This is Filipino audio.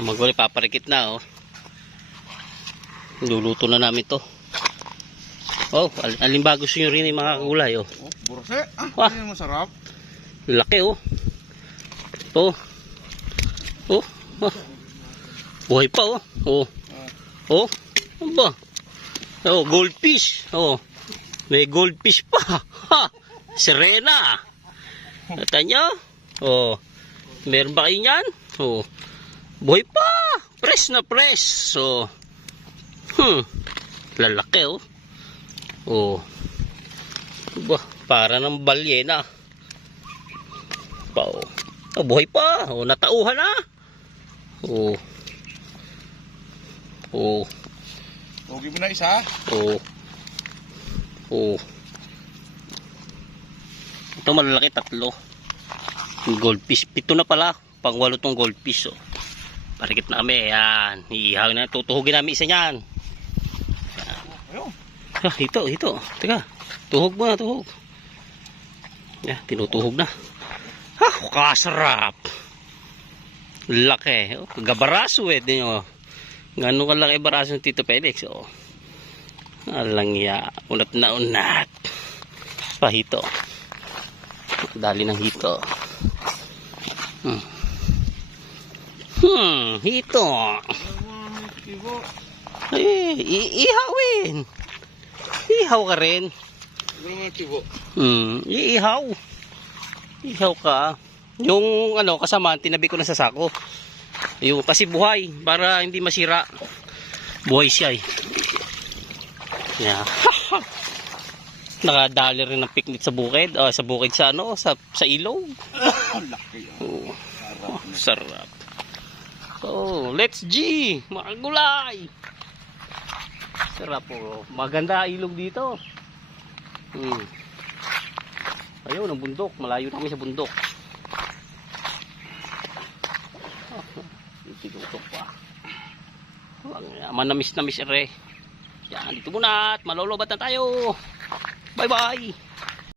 Magulay, paparikit na, oh. Luluto na namin to. Oh, alimba gusto nyo rin yung mga kagulay, oh. Oh, burse. Wah. Yan masarap. Laki, oh. Oh. Oh. Oh. Buhay pa, oh. Oh. Oh. Ano ba? Oh, goldfish. Oh. May goldfish pa. Ha. Sirena. Nata nyo? Oh. Meron ba kayo yan? Oh. Buhay pa. Press na press. Oh. Lalaki, oh. Oh. Ba, para ng balyena. Pa, oh. Oh, buhay pa. Oh, natauhan na. Oh. Oh. Huwag mo na isa. Oh. Oh. Ito malalaki, 3. Yung goldfish. 7 na pala. Pang-8 tong goldfish, oh. Parikit na kami. Ayan. Ihaw na. Tutuhugin namin isa niyan. Ayun. Ah, ito. Teka. Tuhog mo na, tuhog. Yan, tinutuhog na. Ah, kasarap. Laki. Oh, gabaraso, eh. Oh. Ganun kalaki baraso ng Tito Felix, oh. Alang ya. Unat na unat. Pahito. Dali ng hito. Hito. Eh, iihawin. Ihaw ka rin. Iihaw. Ihaw ka. Yung ano, kasama, tinabi ko na sa sako. Yung kasi buhay, para hindi masira. Buhay siya, eh. Yeah. Nakadali rin ng picnic sa bukid, sa bukid sa ano, sa ilog. Laki. Oh, sarap. Oh, let's G, mga gulay. Sarap, oh. Maganda ilog dito. Ayun, ang bundok. Malayo na kami sa bundok. Tinutok pa. Manamis-namis ere. Yan, dito muna at malolobat na tayo. Bye-bye.